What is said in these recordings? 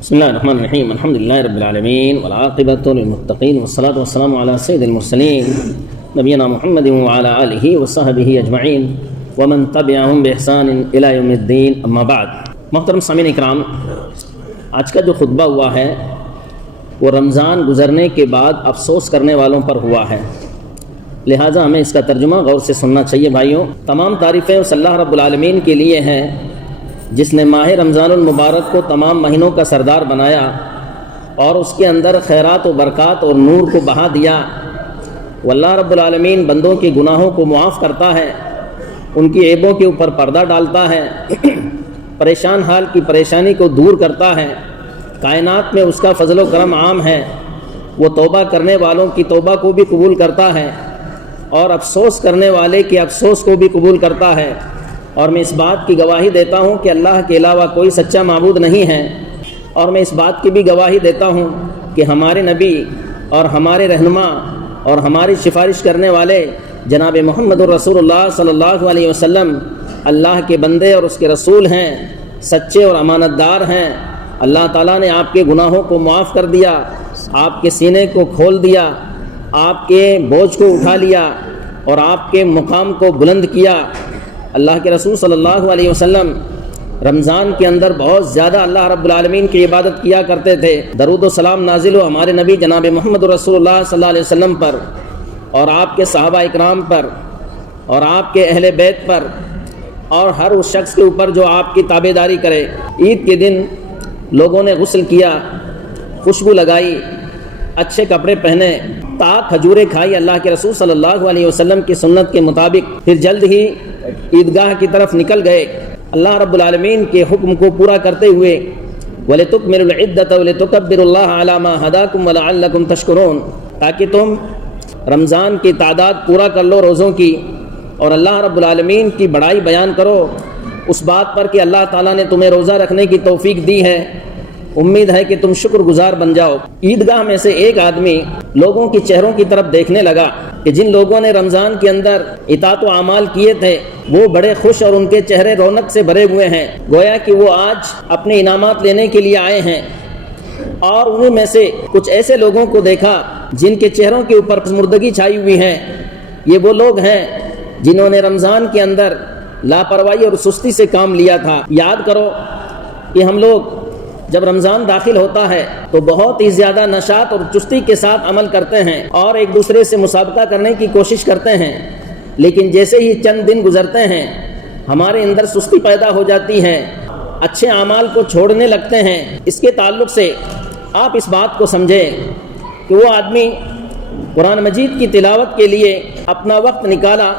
بسم اللہ الرحمن الرحیم الحمد للہ رب العالمین والعاقبۃ للمتقین والصلاۃ والسلام علی سید المرسلین نبینا محمد وعلی آلہ وصحبہ اجمعین ومن تبعہم بإحسان الی یوم الدین اما بعد۔ محترم سامعین اکرام، آج کا جو خطبہ ہوا ہے وہ رمضان گزرنے کے بعد افسوس کرنے والوں پر ہوا ہے، لہٰذا ہمیں اس کا ترجمہ غور سے سننا چاہیے۔ بھائیوں، تمام تعریفیں اس اللہ رب العالمین کے لیے ہیں جس نے ماہ رمضان المبارک کو تمام مہینوں کا سردار بنایا اور اس کے اندر خیرات و برکات اور نور کو بہا دیا۔ واللہ رب العالمین بندوں کے گناہوں کو معاف کرتا ہے، ان کی عیبوں کے اوپر پردہ ڈالتا ہے، پریشان حال کی پریشانی کو دور کرتا ہے۔ کائنات میں اس کا فضل و کرم عام ہے، وہ توبہ کرنے والوں کی توبہ کو بھی قبول کرتا ہے اور افسوس کرنے والے کے افسوس کو بھی قبول کرتا ہے۔ اور میں اس بات کی گواہی دیتا ہوں کہ اللہ کے علاوہ کوئی سچا معبود نہیں ہے، اور میں اس بات کی بھی گواہی دیتا ہوں کہ ہمارے نبی اور ہمارے رہنما اور ہماری سفارش کرنے والے جناب محمد الرسول اللہ صلی اللہ علیہ وسلم اللہ کے بندے اور اس کے رسول ہیں، سچے اور امانت دار ہیں۔ اللہ تعالیٰ نے آپ کے گناہوں کو معاف کر دیا، آپ کے سینے کو کھول دیا، آپ کے بوجھ کو اٹھا لیا اور آپ کے مقام کو بلند کیا۔ اللہ کے رسول صلی اللہ علیہ وسلم رمضان کے اندر بہت زیادہ اللہ رب العالمین کی عبادت کیا کرتے تھے۔ درود و سلام نازل ہو ہمارے نبی جناب محمد رسول اللہ صلی اللہ علیہ وسلم پر اور آپ کے صحابہ اکرام پر اور آپ کے اہل بیت پر اور ہر اس شخص کے اوپر جو آپ کی تابعداری کرے۔ عید کے دن لوگوں نے غسل کیا، خوشبو لگائی، اچھے کپڑے پہنے، تاک کھجوریں کھائی اللہ کے رسول صلی اللہ علیہ وسلم کی سنت کے مطابق، پھر جلد ہی عیدگاہ کی طرف نکل گئے اللہ رب العالمین کے حکم کو پورا کرتے ہوئے۔ وَلِتُكْمِلُوا الْعِدَّةَ وَلِتُكَبِّرُوا اللَّهَ عَلَى مَا هَدَاكُمْ وَلَعَلَّكُمْ تَشْكُرُونَ، تاکہ تم رمضان کی تعداد پورا کر لو روزوں کی اور اللہ رب العالمین کی بڑائی بیان کرو اس بات پر کہ اللہ تعالیٰ نے تمہیں روزہ رکھنے کی توفیق دی ہے۔ امید ہے کہ تم شکر گزار بن جاؤ۔ عیدگاہ میں سے ایک آدمی لوگوں کے چہروں کی طرف دیکھنے لگا کہ جن لوگوں نے رمضان کے اندر اطاعت و اعمال کیے تھے وہ بڑے خوش اور ان کے چہرے رونق سے بھرے ہوئے ہیں، گویا کہ وہ آج اپنے انعامات لینے کے لیے آئے ہیں۔ اور انہیں میں سے کچھ ایسے لوگوں کو دیکھا جن کے چہروں کے اوپر مردگی چھائی ہوئی ہے۔ یہ وہ لوگ ہیں جنہوں نے رمضان کے اندر لاپرواہی اور سستی سے کام لیا تھا۔ یاد کرو کہ ہم لوگ جب رمضان داخل ہوتا ہے تو بہت ہی زیادہ نشاط اور چستی کے ساتھ عمل کرتے ہیں اور ایک دوسرے سے مسابقہ کرنے کی کوشش کرتے ہیں، لیکن جیسے ہی چند دن گزرتے ہیں ہمارے اندر سستی پیدا ہو جاتی ہے، اچھے اعمال کو چھوڑنے لگتے ہیں۔ اس کے تعلق سے آپ اس بات کو سمجھیں کہ وہ آدمی قرآن مجید کی تلاوت کے لیے اپنا وقت نکالا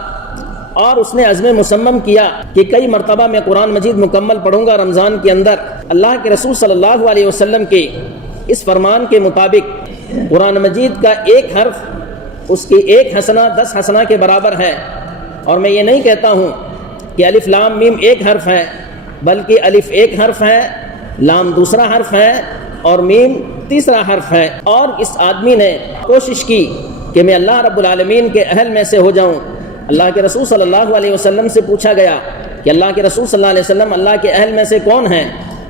اور اس نے عزم مصمم کیا کہ کئی مرتبہ میں قرآن مجید مکمل پڑھوں گا رمضان کے اندر۔ اللہ کے رسول صلی اللہ علیہ وسلم کے اس فرمان کے مطابق قرآن مجید کا ایک حرف اس کی ایک حسنہ 10 حسنہ کے برابر ہے۔ اور میں یہ نہیں کہتا ہوں کہ الف لام میم ایک حرف ہے، بلکہ الف ایک حرف ہے، لام دوسرا حرف ہے اور میم تیسرا حرف ہے۔ اور اس آدمی نے کوشش کی کہ میں اللہ رب العالمین کے اہل میں سے ہو جاؤں۔ اللہ کے رسول صلی اللہ علیہ وسلم سے پوچھا گیا کہ اللہ کے رسول صلی اللہ علیہ وسلم اللہ کے اہل میں سے کون ہیں؟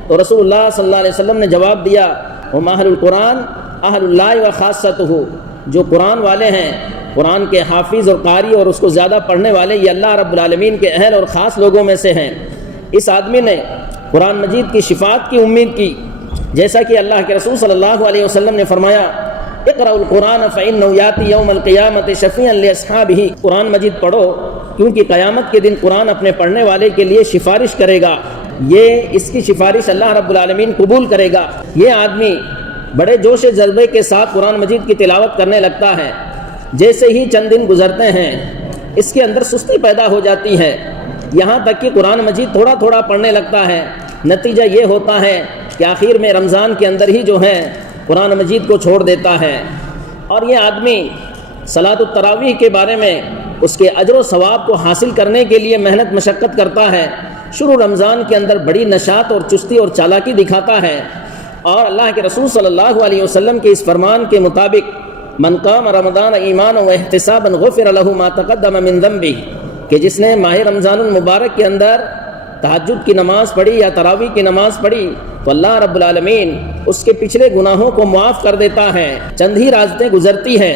تو رسول اللہ صلی اللہ علیہ وسلم نے جواب دیا، ہم اہل القرآن اہل اللہ و خاصتہ، جو قرآن والے ہیں، قرآن کے حافظ اور قاری اور اس کو زیادہ پڑھنے والے، یہ اللہ رب العالمین کے اہل اور خاص لوگوں میں سے ہیں۔ اس آدمی نے قرآن مجید کی شفاعت کی امید کی، جیسا کہ اللہ کے رسول صلی اللہ علیہ وسلم نے فرمایا، اقرأ القرآن فإنه يأتي يوم القيامة شفيعا لأصحابه، قرآن مجید پڑھو کیونکہ قیامت کے دن قرآن اپنے پڑھنے والے کے لیے سفارش کرے گا، یہ اس کی سفارش اللہ رب العالمین قبول کرے گا۔ یہ آدمی بڑے جوش جذبے کے ساتھ قرآن مجید کی تلاوت کرنے لگتا ہے۔ جیسے ہی چند دن گزرتے ہیں اس کے اندر سستی پیدا ہو جاتی ہے، یہاں تک کہ قرآن مجید تھوڑا تھوڑا پڑھنے لگتا ہے۔ نتیجہ یہ ہوتا ہے کہ آخر میں رمضان کے اندر ہی جو ہے قرآن مجید کو چھوڑ دیتا ہے۔ اور یہ آدمی صلاۃ التراویح کے بارے میں اس کے اجر و ثواب کو حاصل کرنے کے لیے محنت مشقت کرتا ہے۔ شروع رمضان کے اندر بڑی نشاط اور چستی اور چالاکی دکھاتا ہے، اور اللہ کے رسول صلی اللہ علیہ وسلم کے اس فرمان کے مطابق من قام رمضان ایمانا و احتسابا غفر له ما تقدم من ذنبه، کہ جس نے ماہ رمضان المبارک کے اندر تہجد کی نماز پڑھی یا تراویح کی نماز پڑھی تو اللہ رب العالمین اس کے پچھلے گناہوں کو معاف کر دیتا ہے۔ چند ہی راتیں گزرتی ہیں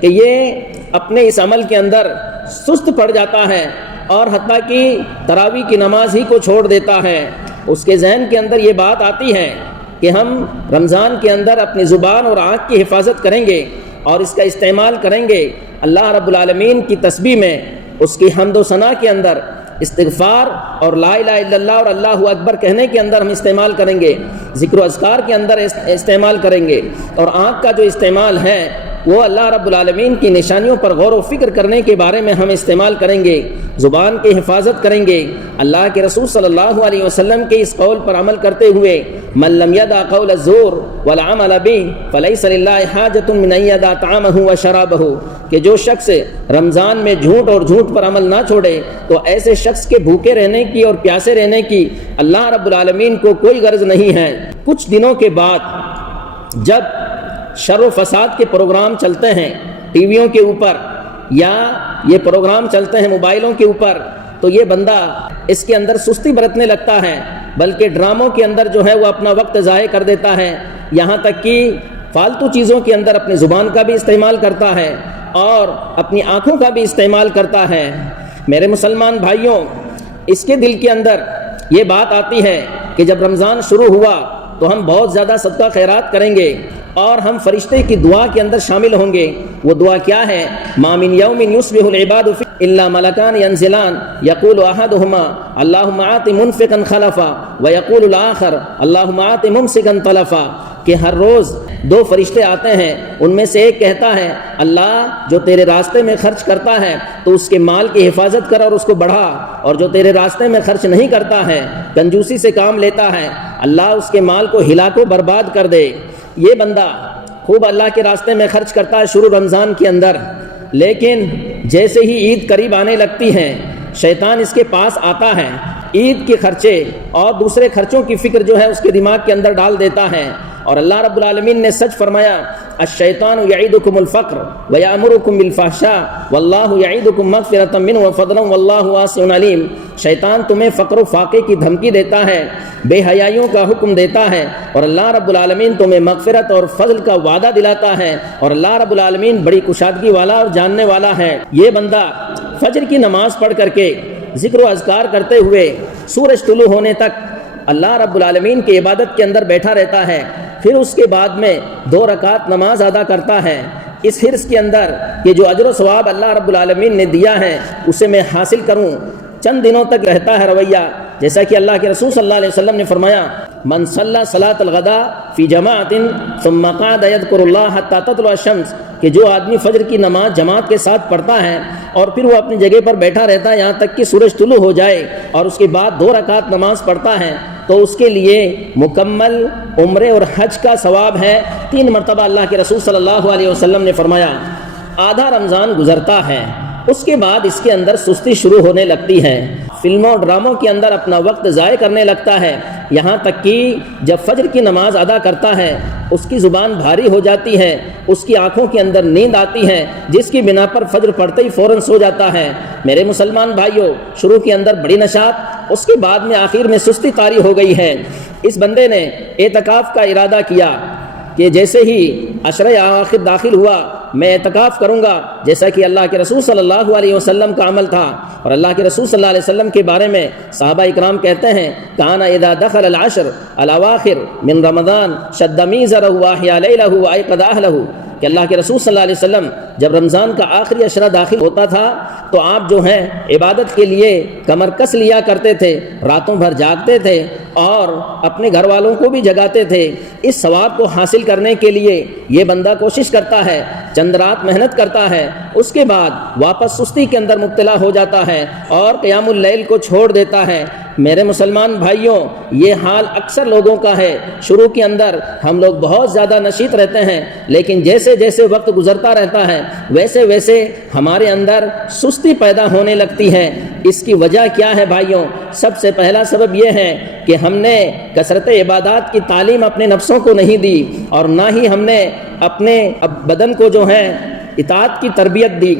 کہ یہ اپنے اس عمل کے اندر سست پڑ جاتا ہے اور حتیٰ کہ تراویح کی نماز ہی کو چھوڑ دیتا ہے۔ اس کے ذہن کے اندر یہ بات آتی ہے کہ ہم رمضان کے اندر اپنی زبان اور آنکھ کی حفاظت کریں گے اور اس کا استعمال کریں گے اللہ رب العالمین کی تسبیح میں، اس کی حمد و ثنا کے اندر، استغفار اور لا الہ الا اللہ اور اللہ اکبر کہنے کے اندر ہم استعمال کریں گے، ذکر و اذکار کے اندر استعمال کریں گے، اور آنکھ کا جو استعمال ہے وہ اللہ رب العالمین کی نشانیوں پر غور و فکر کرنے کے بارے میں ہم استعمال کریں گے، زبان کی حفاظت کریں گے۔ اللہ کے رسول صلی اللہ علیہ وسلم کے اس قول پر عمل کرتے ہوئے من لم يدع قول الزور والعمل به فليس لله حاجة من ان يدع طعامه وشرابه، کہ جو شخص رمضان میں جھوٹ اور جھوٹ پر عمل نہ چھوڑے تو ایسے شخص کے بھوکے رہنے کی اور پیاسے رہنے کی اللہ رب العالمین کو کوئی غرض نہیں ہے۔ کچھ دنوں کے بعد جب شر و فساد کے پروگرام چلتے ہیں ٹی ویوں کے اوپر یا یہ پروگرام چلتے ہیں موبائلوں کے اوپر، تو یہ بندہ اس کے اندر سستی برتنے لگتا ہے، بلکہ ڈراموں کے اندر جو ہے وہ اپنا وقت ضائع کر دیتا ہے، یہاں تک کہ فالتو چیزوں کے اندر اپنی زبان کا بھی استعمال کرتا ہے اور اپنی آنکھوں کا بھی استعمال کرتا ہے۔ میرے مسلمان بھائیوں، اس کے دل کے اندر یہ بات آتی ہے کہ جب رمضان شروع ہوا تو ہم بہت زیادہ صدقہ خیرات کریں گے اور ہم فرشتے کی دعا کے اندر شامل ہوں گے۔ وہ دعا کیا ہے؟ ما من یوم یصبح العباد فی الا ملکان ینزلان یقول احدہما اللہم آت منفقا خلفا ویقول الاخر اللہم آت ممسکا تلفا، کہ ہر روز دو فرشتے آتے ہیں، ان میں سے ایک کہتا ہے اللہ جو تیرے راستے میں خرچ کرتا ہے تو اس کے مال کی حفاظت کر اور اس کو بڑھا، اور جو تیرے راستے میں خرچ نہیں کرتا ہے، کنجوسی سے کام لیتا ہے، اللہ اس کے مال کو ہلاک و برباد کر دے۔ یہ بندہ خوب اللہ کے راستے میں خرچ کرتا ہے شروع رمضان کے اندر، لیکن جیسے ہی عید قریب آنے لگتی ہے شیطان اس کے پاس آتا ہے، عید کے خرچے اور دوسرے خرچوں کی فکر جو ہے اس کے دماغ کے اندر ڈال دیتا ہے، اور اللہ رب العالمین نے سچ فرمایا الشیطان یعیدکم الفقر ویامرکم بالفحشاء واللہ یعیدکم مغفرۃ منہ وفضلا واللہ واسع علیم۔ شیطان تمہیں فقر و فاقے کی دھمکی دیتا ہے، بے حیائیوں کا حکم دیتا ہے، اور اللہ رب العالمین تمہیں مغفرت اور فضل کا وعدہ دلاتا ہے، اور اللہ رب العالمین بڑی کشادگی والا اور جاننے والا ہے۔ یہ بندہ فجر کی نماز پڑھ کر کے ذکر و اذکار کرتے ہوئے سورج طلوع ہونے تک اللہ رب العالمین کی عبادت کے اندر بیٹھا رہتا ہے، پھر اس کے بعد میں 2 رکعت نماز ادا کرتا ہے، اس حرص کے اندر کہ جو اجر و ثواب اللہ رب العالمین نے دیا ہے اسے میں حاصل کروں۔ چند دنوں تک رہتا ہے رویہ، جیسا کہ اللہ کے رسول صلی اللہ علیہ وسلم نے فرمایا من صلی صلاۃ الغداء فی جماعت ثم قعد یذکر اللہ حتی تطلع الشمس، کہ جو آدمی فجر کی نماز جماعت کے ساتھ پڑھتا ہے اور پھر وہ اپنی جگہ پر بیٹھا رہتا ہے یہاں تک کہ سورج طلوع ہو جائے، اور اس کے بعد 2 رکعت نماز پڑھتا ہے، تو اس کے لیے مکمل عمرے اور حج کا ثواب ہے۔ 3 مرتبہ اللہ کے رسول صلی اللہ علیہ وسلم نے فرمایا۔ آدھا رمضان گزرتا ہے، اس کے بعد اس کے اندر سستی شروع ہونے لگتی ہے، فلموں اور ڈراموں کے اندر اپنا وقت ضائع کرنے لگتا ہے، یہاں تک کہ جب فجر کی نماز ادا کرتا ہے اس کی زبان بھاری ہو جاتی ہے، اس کی آنکھوں کے اندر نیند آتی ہے، جس کی بنا پر فجر پڑھتے ہی فوراً سو جاتا ہے۔ میرے مسلمان بھائیوں، شروع کے اندر بڑی نشاط، اس کے بعد میں آخر میں سستی طاری ہو گئی ہے۔ اس بندے نے اعتکاف کا ارادہ کیا کہ جیسے ہی عشرہ اواخر داخل ہوا میں اعتکاف کروں گا، جیسا کہ اللہ کے رسول صلی اللہ علیہ وسلم کا عمل تھا، اور اللہ کے رسول صلی اللہ علیہ وسلم کے بارے میں صحابہ اکرام کہتے ہیں کان اذا دخل العشر الاواخر من رمضان شد میزرہ واحیا لیلہ وایقظ اہلہ، کہ اللہ کے رسول صلی اللہ علیہ وسلم جب رمضان کا آخری عشرہ داخل ہوتا تھا تو آپ جو ہیں عبادت کے لیے کمر کس لیا کرتے تھے، راتوں بھر جاگتے تھے اور اپنے گھر والوں کو بھی جگاتے تھے۔ اس ثواب کو حاصل کرنے کے لیے یہ بندہ کوشش کرتا ہے، چند رات محنت کرتا ہے، اس کے بعد واپس سستی کے اندر مبتلا ہو جاتا ہے اور قیام اللیل کو چھوڑ دیتا ہے۔ میرے مسلمان بھائیوں، یہ حال اکثر لوگوں کا ہے۔ شروع کے اندر ہم لوگ بہت زیادہ نشیط رہتے ہیں، لیکن جیسے جیسے وقت گزرتا رہتا ہے ویسے ویسے ہمارے اندر سستی پیدا ہونے لگتی ہے۔ اس کی وجہ کیا ہے بھائیوں؟ سب سے پہلا سبب یہ ہے کہ ہم نے کثرت عبادات کی تعلیم اپنے نفسوں کو نہیں دی، اور نہ ہی ہم نے اپنے بدن کو جو ہے اطاعت کی تربیت دی۔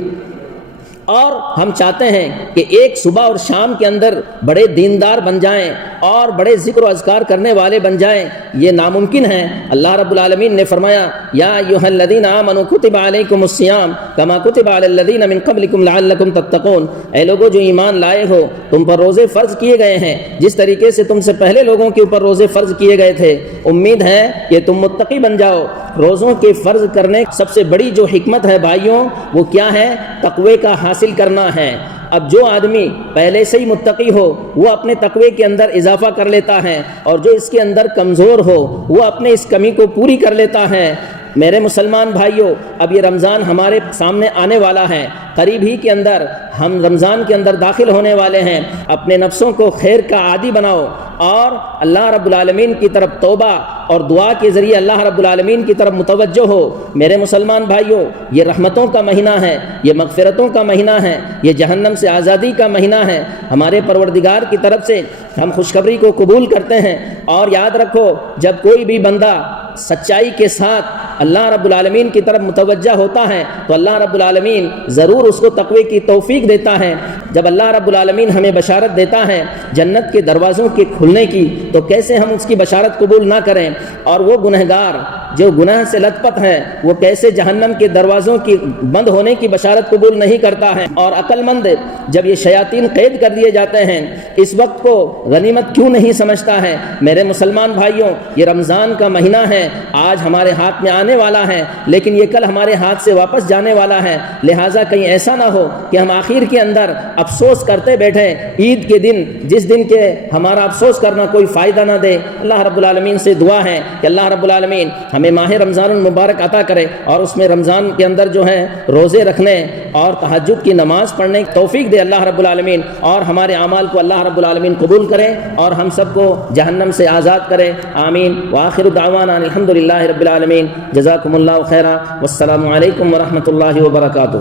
اور ہم چاہتے ہیں کہ ایک صبح اور شام کے اندر بڑے دیندار بن جائیں اور بڑے ذکر و اذکار کرنے والے بن جائیں، یہ ناممکن ہے۔ اللہ رب العالمین نے فرمایا یا ایھا الذین آمنوا کتب علیکم الصیام کما کتب علی الذین من قبلکم لعلکم تتقون، اے لوگو جو ایمان لائے ہو، تم پر روزے فرض کیے گئے ہیں جس طریقے سے تم سے پہلے لوگوں کے اوپر روزے فرض کیے گئے تھے، امید ہے کہ تم متقی بن جاؤ۔ روزوں کے فرض کرنے سب سے بڑی جو حکمت ہے بھائیوں، وہ کیا ہے؟ تقوی کا حاصل کرنا ہے۔ اب جو آدمی پہلے سے ہی متقی ہو وہ اپنے تقوی کے اندر اضافہ کر لیتا ہے، اور جو اس کے اندر کمزور ہو وہ اپنے اس کمی کو پوری کر لیتا ہے۔ میرے مسلمان بھائیوں، اب یہ رمضان ہمارے سامنے آنے والا ہے، قریب ہی کے اندر ہم رمضان کے اندر داخل ہونے والے ہیں۔ اپنے نفسوں کو خیر کا عادی بناؤ اور اللہ رب العالمین کی طرف توبہ اور دعا کے ذریعے اللہ رب العالمین کی طرف متوجہ ہو۔ میرے مسلمان بھائیوں، یہ رحمتوں کا مہینہ ہے، یہ مغفرتوں کا مہینہ ہے، یہ جہنم سے آزادی کا مہینہ ہے۔ ہمارے پروردگار کی طرف سے ہم خوشخبری کو قبول کرتے ہیں، اور یاد رکھو جب کوئی بھی بندہ سچائی کے ساتھ اللہ رب العالمین کی طرف متوجہ ہوتا ہے تو اللہ رب العالمین ضرور اس کو تقوی کی توفیق دیتا ہے۔ جب اللہ رب العالمین ہمیں بشارت دیتا ہے جنت کے دروازوں کے کھلنے کی، تو کیسے ہم اس کی بشارت قبول نہ کریں؟ اور وہ گنہگار جو گناہ سے لت پت ہے وہ کیسے جہنم کے دروازوں کی بند ہونے کی بشارت قبول نہیں کرتا ہے؟ اور عقل مند جب یہ شیاطین قید کر دیے جاتے ہیں اس وقت کو غنیمت کیوں نہیں سمجھتا ہے؟ میرے مسلمان بھائیوں، یہ رمضان کا مہینہ ہے، آج ہمارے ہاتھ میں آنے والا ہے لیکن یہ کل ہمارے ہاتھ سے واپس جانے والا ہے، لہٰذا کہیں ایسا نہ ہو کہ ہم آخر کے اندر افسوس کرتے بیٹھیں عید کے دن، جس دن کے ہمارا افسوس کرنا کوئی فائدہ نہ دے۔ اللہ رب العالمین سے دعا ہے کہ اللہ رب العالمین ہمیں ماہ رمضان المبارک عطا کرے، اور اس میں رمضان کے اندر جو ہے روزے رکھنے اور تہجد کی نماز پڑھنے کی توفیق دے اللہ رب العالمین، اور ہمارے اعمال کو اللہ رب العالمین قبول کرے اور ہم سب کو جہنم سے آزاد کرے، آمین۔ وآخر دعوانا الحمدللہ رب العالمین، جزاکم اللہ خیرا، والسلام علیکم ورحمۃ اللہ وبرکاتہ۔